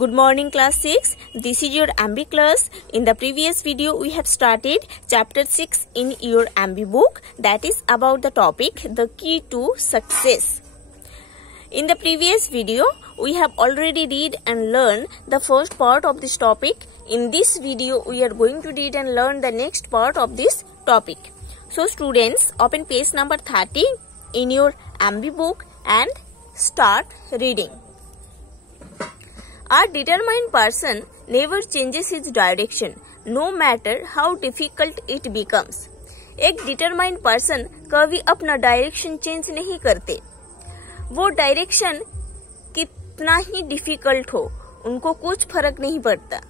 Good morning class 6. This is your MB class. In the previous video we have started chapter 6 in your MB book, that is about the topic the key to success. In the previous video we have already read and learned the first part of this topic. In this video we are going to read and learn the next part of this topic. So students, open page number 30 in your MB book and start reading. A determined person never changes his direction, no matter how difficult it becomes. एक determined person कभी अपना direction change नहीं करते. वो direction कितना ही difficult हो, उनको कुछ फर्क नहीं पड़ता.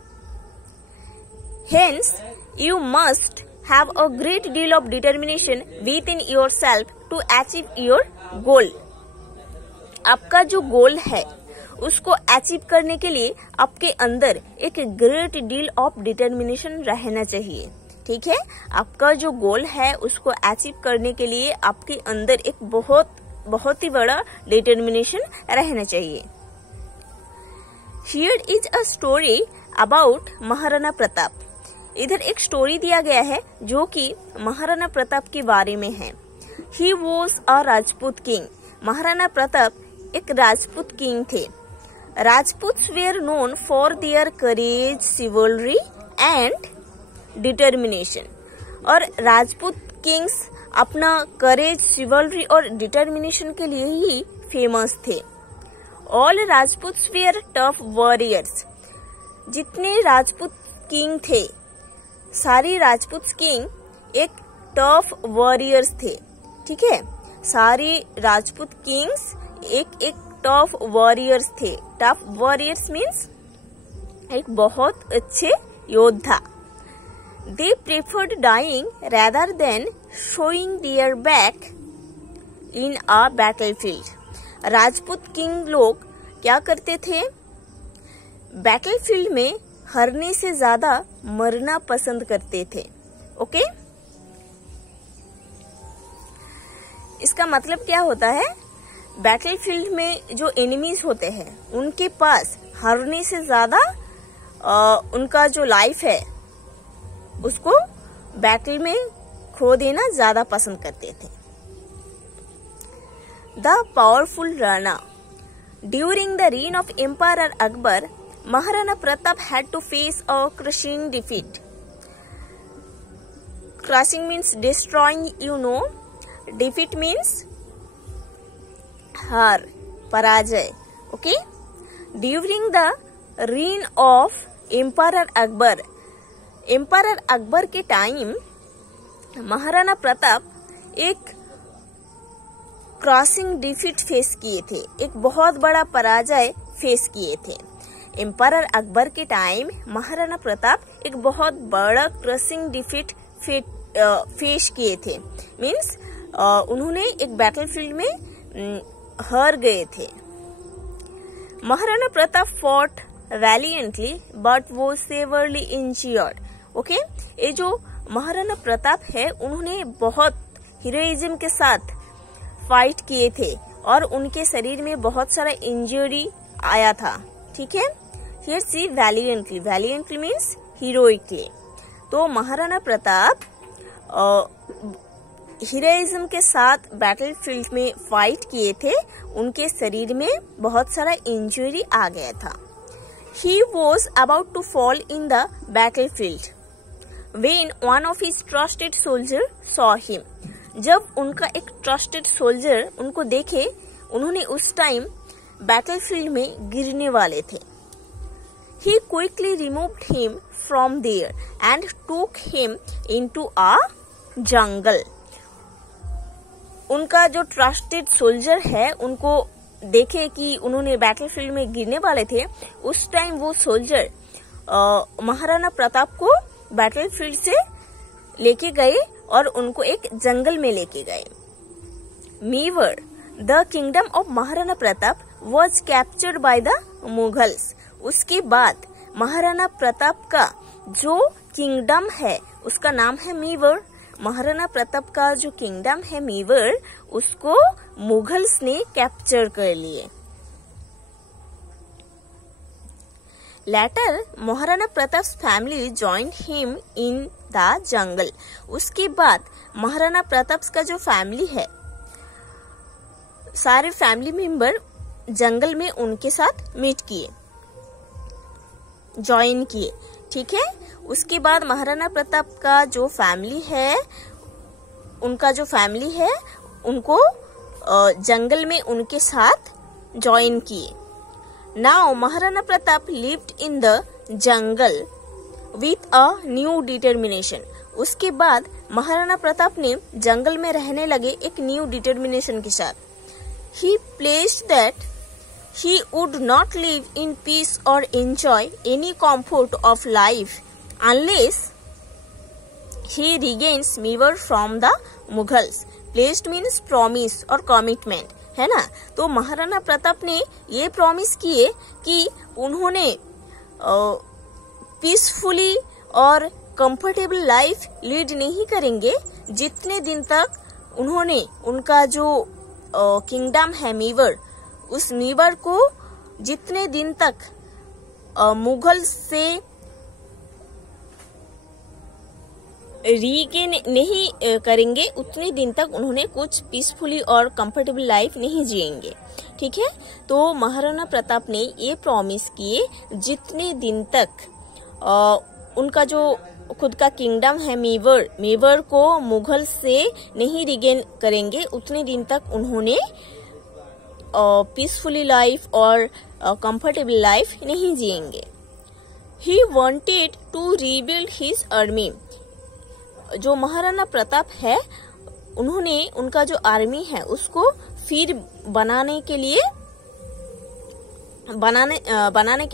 Hence, you must have a great deal of determination within yourself to achieve your goal. आपका जो गोल है उसको अचीव करने के लिए आपके अंदर एक ग्रेट डील ऑफ डिटर्मिनेशन रहना चाहिए. ठीक है, आपका जो गोल है उसको अचीव करने के लिए आपके अंदर एक बहुत ही बड़ा डिटर्मिनेशन रहना चाहिए. Here is a story about Maharana Pratap. इधर एक स्टोरी दिया गया है जो कि महाराणा प्रताप के बारे में है. He was a Rajput king. Maharana Pratap एक राजपूत किंग थे. Rajputs were known for their courage, chivalry and determination. और राजपूत किंग्स अपना करेज, चिवलरी और डिटर्मिनेशन के लिए ही फेमस थे. All Rajputs were tough warriors. जितने राजपूत किंग थे, सारी राजपूत किंग एक टफ वॉरियर्स थे. ठीक है, सारी राजपूत किंग्स एक टफ वॉरियर्स थे. टफ वॉरियर्स मीन्स एक बहुत अच्छे योद्धा. They preferred dying rather than showing their back in a battlefield. Rajput king लोग क्या करते थे? बैटलफील्ड में हारने से ज्यादा मरना पसंद करते थे. ओके, इसका मतलब क्या होता है? बैटलफील्ड में जो एनिमीज होते हैं उनके पास हारने से ज्यादा उनका जो लाइफ है उसको बैटल में खो देना ज्यादा पसंद करते थे. The powerful Rana. During the reign of Emperor Akbar, Maharana Pratap had to face a crushing defeat. Crushing means destroying, you know. Defeat means हार, पराजय. Okay, during the reign of empire Akbar. Empire Akbar के टाइम महाराणा प्रताप एक crossing defeat face किए थे, एक बहुत बड़ा पराजय फेस किए थे. एम्पायर अकबर के टाइम महाराणा प्रताप एक बहुत बड़ा क्रॉसिंग डिफीट फेस किए थे. मीन्स उन्होंने एक बैटलफील्ड में हार गए थे. Maharana Pratap fought valiantly but वो सेवरली इंज्योर्ड. ओके, ये जो महाराणा प्रताप है उन्होंने बहुत हीरोइज्म के साथ फाइट किए थे और उनके शरीर में बहुत सारा इंजरी आया था. ठीक है, here see valiantly. Valiantly means heroically. तो महाराणा प्रताप हीरोइज्म के साथ बैटलफील्ड में फाइट किए थे. उनके शरीर में बहुत सारा इंजरी आ गया था. He was about to fall in the battlefield when one of his trusted soldier saw him. जब उनका एक ट्रस्टेड सोल्जर उनको देखे, उन्होंने उस टाइम बैटलफील्ड में गिरने वाले थे. He quickly removed him from there and took him into a jungle. उनका जो ट्रस्टेड सोल्जर है उनको देखे कि उन्होंने बैटलफील्ड में गिरने वाले थे, उस टाइम वो सोल्जर महाराणा प्रताप को बैटलफील्ड से लेके गए और उनको एक जंगल में लेके गए. Mewar, the kingdom of Maharana Pratap was captured by the Mughals. उसके बाद महाराणा प्रताप का जो किंगडम है उसका नाम है मीवर. महाराणा प्रताप का जो किंगडम है मीवर, उसको मुगल्स ने कैप्चर कर लिए. Later Maharana Pratap family joined him in the jungle. उसके बाद महाराणा प्रताप का जो फैमिली है, सारे फैमिली मेंबर जंगल में उनके साथ मीट किए, ज्वाइन किए। ठीक है, उसके बाद महाराणा प्रताप का जो फैमिली है, उनको जंगल में उनके साथ ज्वाइन किए। Now Maharana Pratap lived in the jungle with a new determination. उसके बाद महाराणा प्रताप ने जंगल में रहने लगे एक न्यू डिटर्मिनेशन के साथ। ही placed that he would not live in peace or enjoy any comfort of life unless he regains Mewar from the Mughals. Pledged means promise or commitment, है ना। तो महाराणा प्रताप ने ये प्रॉमिस किए कि उन्होंने पीसफुली और कंफर्टेबल लाइफ लीड नहीं करेंगे जितने दिन तक उन्होंने उनका जो किंगडम है मेवर, उस मेवर को जितने दिन तक मुगल से रीगेन नहीं करेंगे उतने दिन तक उन्होंने कुछ पीसफुली और कंफर्टेबल लाइफ नहीं जिएंगे। ठीक है, तो महाराणा प्रताप ने ये प्रॉमिस किए जितने दिन तक उनका जो खुद का किंगडम है मेवर को मुगल से नहीं रीगेन करेंगे उतने दिन तक उन्होंने पीसफुली लाइफ और कंफर्टेबल लाइफ नहीं जिएंगे। He wanted to rebuild his army. जो महाराणा प्रताप है, उन्होंने उनका जो आर्मी है उसको फिर बनाने के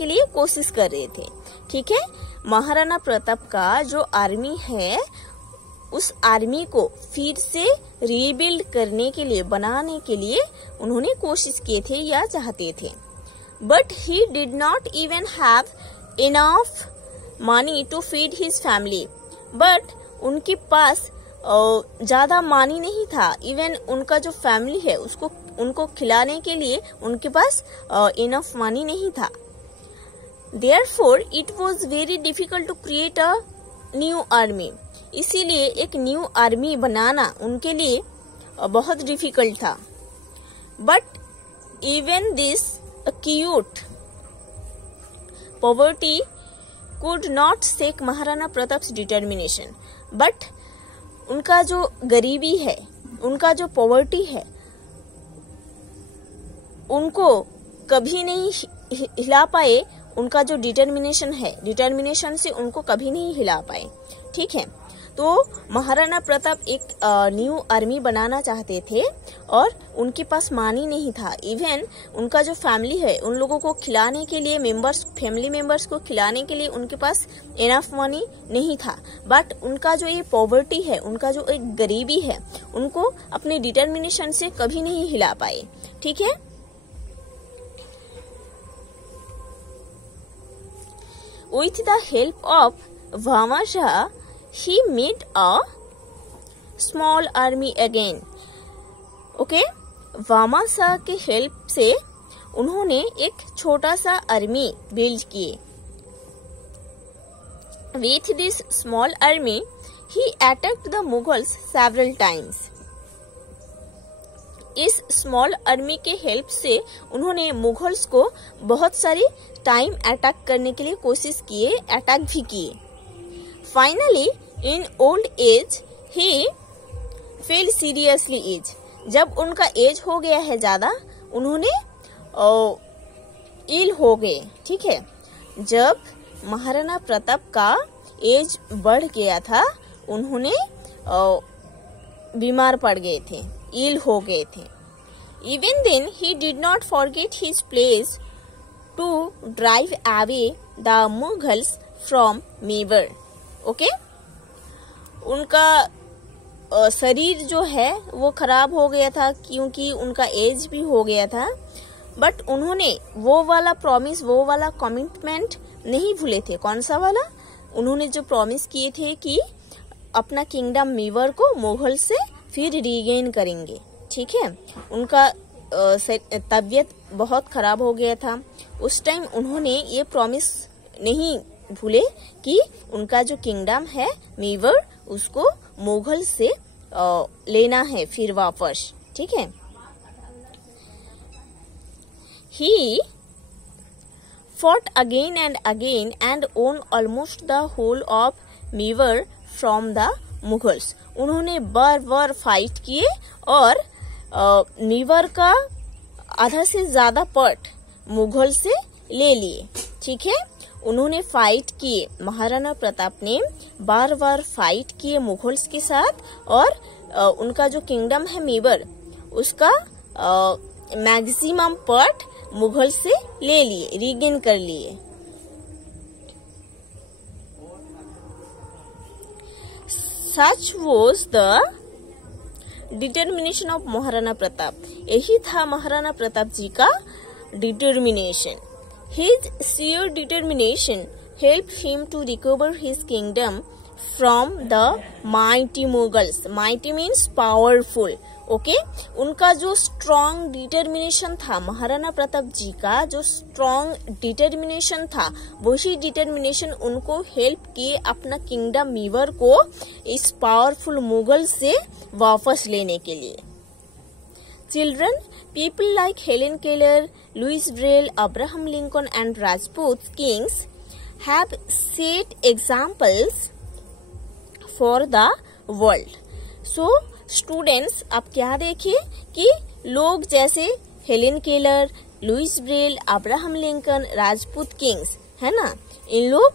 लिए कोशिश कर रहे थे। ठीक है, महाराणा प्रताप का जो आर्मी है उस आर्मी को फिर से रीबिल्ड करने के लिए, बनाने के लिए उन्होंने कोशिश किए थे या चाहते थे। But he did not even have enough money to feed his family. But उनके पास ज्यादा मनी नहीं था, इवन उनका जो फैमिली है उनको खिलाने के लिए उनके पास इनफ मनी नहीं था। Therefore it was very difficult to create a new army. इसीलिए एक न्यू आर्मी बनाना उनके लिए बहुत डिफिकल्ट था। But even this acute poverty could not shake Maharana Pratap's determination. But उनका जो गरीबी है, उनका जो पॉवर्टी है, उनको कभी नहीं हिला पाए। उनका जो डिटर्मिनेशन है, डिटर्मिनेशन से उनको कभी नहीं हिला पाए। ठीक है, तो महाराणा प्रताप एक न्यू आर्मी बनाना चाहते थे और उनके पास मनी नहीं था। इवन उनका जो फैमिली है, उन लोगों को खिलाने के लिए, फैमिली मेंबर्स को खिलाने के लिए उनके पास इनफ मनी नहीं था। बट उनका जो ये पॉवर्टी है, उनका जो एक गरीबी है, उनको अपने डिटर्मिनेशन से कभी नहीं हिला पाए। ठीक है, with the help of Bhama Shah, he made a small army again. Okay, Vama Shah के हेल्प से उन्होंने एक छोटा सा आर्मी बिल्ड किए। With this small army, he attacked the Mughals several times. इस स्मॉल आर्मी के हेल्प से उन्होंने मुगल्स को बहुत सारी टाइम अटैक करने के लिए कोशिश किए, अटैक भी किए। Finally in old age he fell seriously age. जब उनका एज हो गया है ज्यादा, उन्होंने इल हो गए। ठीक है, जब महाराणा प्रताप का एज बढ़ गया था, उन्होंने बीमार पड़ गए थे, इल हो गए थे। Even then he did not forget his pledge to drive away the Mughals from Mewar. Okay? उनका शरीर जो है वो खराब हो गया था क्योंकि उनका एज भी हो गया था। बट उन्होंने वो वाला प्रॉमिस, वो वाला कमिटमेंट नहीं भूले थे। कौन सा वाला? उन्होंने जो प्रॉमिस किए थे कि अपना किंगडम मेवर को मुगल से फिर रीगेन करेंगे। ठीक है, उनका तबीयत बहुत खराब हो गया था। उस टाइम उन्होंने ये प्रॉमिस नहीं भूले कि उनका जो किंगडम है मीवर, उसको मुगल से लेना है फिर वापस, ठीक है। He fought again and won almost the whole of Mewar from the Mughals. उन्होंने बार फाइट किए और मीवर का आधा से ज्यादा पार्ट मुगल से ले लिए, ठीक है। उन्होंने फाइट किए, महाराणा प्रताप ने बार फाइट किए मुगल्स के साथ और उनका जो किंगडम है मीवर, उसका मैक्सिमम पार्ट मुगल से ले लिए, रीगेन कर लिए। Such was the determination of Maharana Pratap. यही था महाराणा प्रताप जी का determination. His sheer determination helped him to recover his kingdom from the mighty Mughals. Mighty means powerful. Okay उनका जो स्ट्रॉन्ग डिटर्मिनेशन था, महाराणा प्रताप जी का जो स्ट्रॉन्ग डिटर्मिनेशन था, वही डिटर्मिनेशन उनको हेल्प किए अपना किंगडम मीवर को इस पावरफुल मुगल से वापस लेने के लिए। Children, people like Helen Keller, Louis Braille, Abraham Lincoln and Rajput kings have set examples for the world. So students, आप क्या देखिए कि लोग जैसे Helen Keller, Louis Braille, Abraham Lincoln, Rajput kings, है ना, इन लोग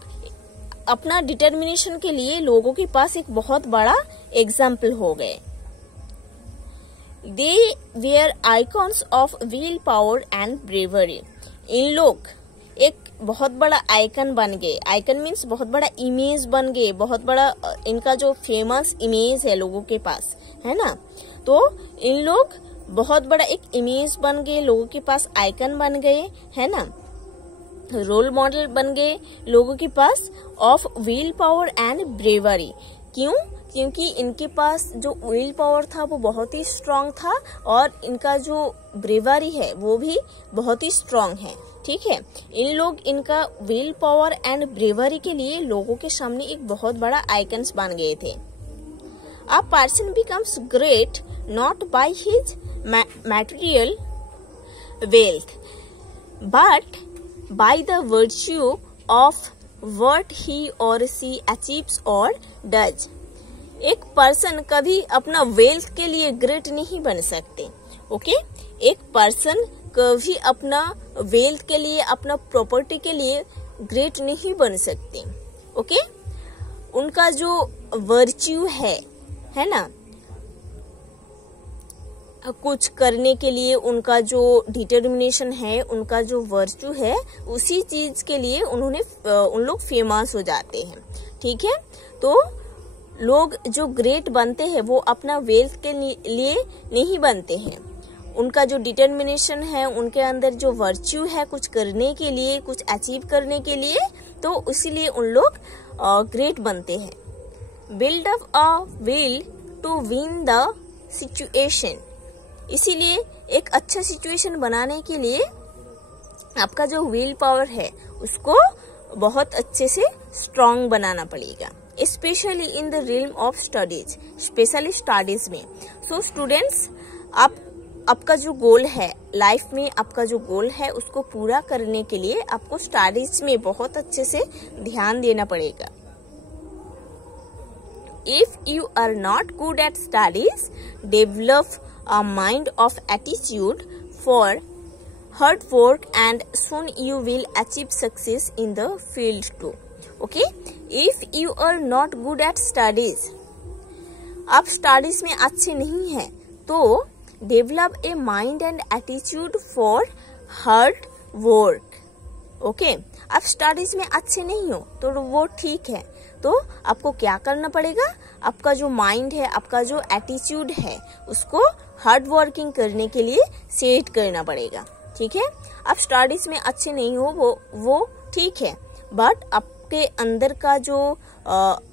अपना डिटर्मिनेशन के लिए लोगों के पास एक बहुत बड़ा एग्जाम्पल हो गए। They were icons of will power and bravery. इन लोग एक बहुत बड़ा आइकन बन गए। आइकन मीन्स बहुत बड़ा इमेज बन गए, बहुत बड़ा इनका जो फेमस इमेज है लोगों के पास, है ना। तो इन लोग बहुत बड़ा एक इमेज बन गए, लोगों के पास आइकन बन गए, है ना, रोल मॉडल बन गए लोगों के पास of will power and bravery. क्यों? क्योंकि इनके पास जो विल पावर था वो बहुत ही स्ट्रांग था और इनका जो ब्रेवरी है वो भी बहुत ही स्ट्रांग है, ठीक है। इन लोग इनका विल पावर एंड ब्रेवरी के लिए लोगों के सामने एक बहुत बड़ा आइकन्स बन गए थे। A person becomes great not by his material wealth, but by the virtue of what he or she achieves or does. एक पर्सन कभी अपना वेल्थ के लिए ग्रेट नहीं बन सकते, ओके। एक पर्सन कभी अपना वेल्थ के लिए, अपना प्रॉपर्टी के लिए ग्रेट नहीं बन सकते, ओके। उनका जो वर्च्यू है ना, कुछ करने के लिए उनका जो डिटर्मिनेशन है, उनका जो वर्च्यू है, उसी चीज के लिए उन लोग फेमस हो जाते हैं, ठीक है। तो लोग जो ग्रेट बनते हैं वो अपना वेल्थ के लिए नहीं बनते हैं। उनका जो डिटर्मिनेशन है, उनके अंदर जो वर्च्यू है कुछ करने के लिए, कुछ अचीव करने के लिए, तो इसीलिए उन लोग ग्रेट बनते हैं। Build up a will to win the situation. इसीलिए एक अच्छा सिचुएशन बनाने के लिए आपका जो विल पावर है उसको बहुत अच्छे से स्ट्रॉन्ग बनाना पड़ेगा, especially in the realm of studies, especially studies में। सो स्टूडेंट्स, आपका जो गोल है लाइफ में, आपका जो गोल है उसको पूरा करने के लिए आपको स्टडीज में बहुत अच्छे से ध्यान देना पड़ेगा। If you are not good at studies, develop a mind of attitude for hard work and soon you will achieve success in the field too. Okay? If you are not good at studies, आप studies में अच्छे नहीं हैं, तो develop a mind and attitude for hard work. Okay, आप studies में अच्छे नहीं हो तो वो ठीक है, तो आपको क्या करना पड़ेगा, आपका जो माइंड है, आपका जो एटीट्यूड है, उसको हार्ड वर्किंग करने के लिए सेट करना पड़ेगा, ठीक है। आप स्टडीज में अच्छे नहीं हो वो ठीक है, बट आपके अंदर का जो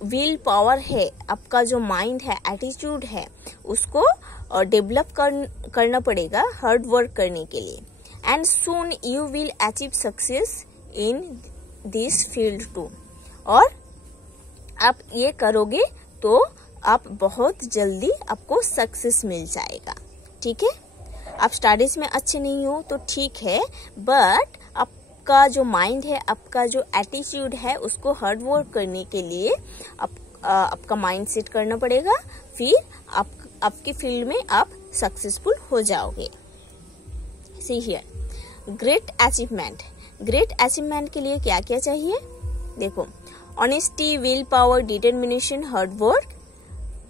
विल पावर है, आपका जो माइंड है, एटीट्यूड है, उसको डेवलप करना पड़ेगा हार्ड वर्क करने के लिए। And soon you will achieve success in this field too. और आप ये करोगे तो आप बहुत जल्दी आपको सक्सेस मिल जाएगा। ठीक है, आप स्टडीज में अच्छे नहीं हो तो ठीक है, बट आपका जो माइंड है, आपका जो एटीट्यूड है, उसको हार्ड वर्क करने के लिए आपका माइंड सेट करना पड़ेगा, फिर आपके फील्ड में आप सक्सेसफुल हो जाओगे। See here, great achievement. Great achievement के लिए क्या क्या चाहिए? देखो, honesty, will power, determination, hard work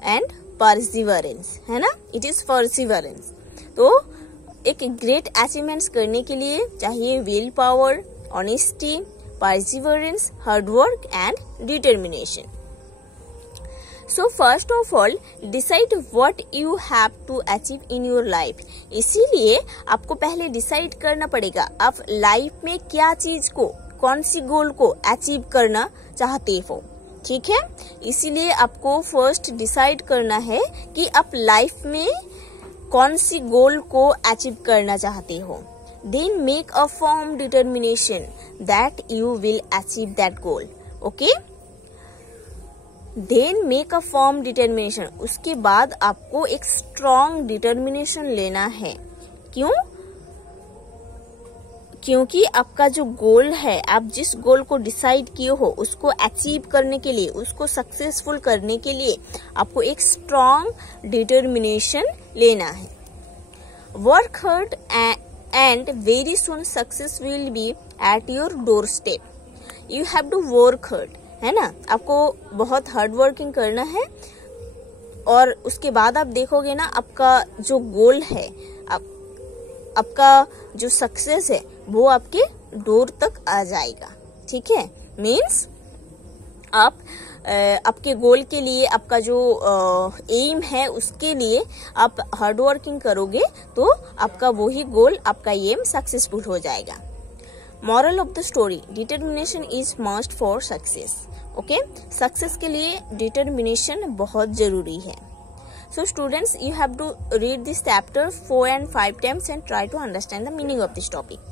and perseverance, है ना। It is perseverance. तो एक ग्रेट अचीवमेंट्स करने के लिए चाहिए will power, honesty, perseverance, hard work and determination. So first of all, decide what you have to achieve in your life. इसीलिए आपको पहले डिसाइड करना पड़ेगा आप लाइफ में क्या चीज को, कौन सी गोल को अचीव करना चाहते हो। ठीक है, इसीलिए आपको फर्स्ट डिसाइड करना है कि आप लाइफ में कौन सी गोल को अचीव करना चाहते हो। Then make a firm determination that you will achieve that goal. Okay? Then make a firm determination. उसके बाद आपको एक स्ट्रॉन्ग डिटर्मिनेशन लेना है। क्यों? क्योंकि आपका जो गोल है, आप जिस गोल को डिसाइड किए हो, उसको अचीव करने के लिए, उसको सक्सेसफुल करने के लिए आपको एक स्ट्रॉन्ग डिटर्मिनेशन लेना है। Work hard and very soon success will be at your door step. You have to work hard, है ना। आपको बहुत हार्ड वर्किंग करना है और उसके बाद आप देखोगे ना, आपका जो गोल है, आपका जो सक्सेस है, वो आपके डोर तक आ जाएगा। ठीक है, मीन्स आप आपके गोल के लिए, आपका जो एम है, उसके लिए आप हार्ड वर्किंग करोगे तो आपका वही गोल, आपका एम सक्सेसफुल हो जाएगा। Moral of the story, determination is must for success. Okay, success के लिए डिटर्मिनेशन बहुत जरूरी है। So students, you have to read this chapter 4 and 5 times and try to understand the meaning of this topic.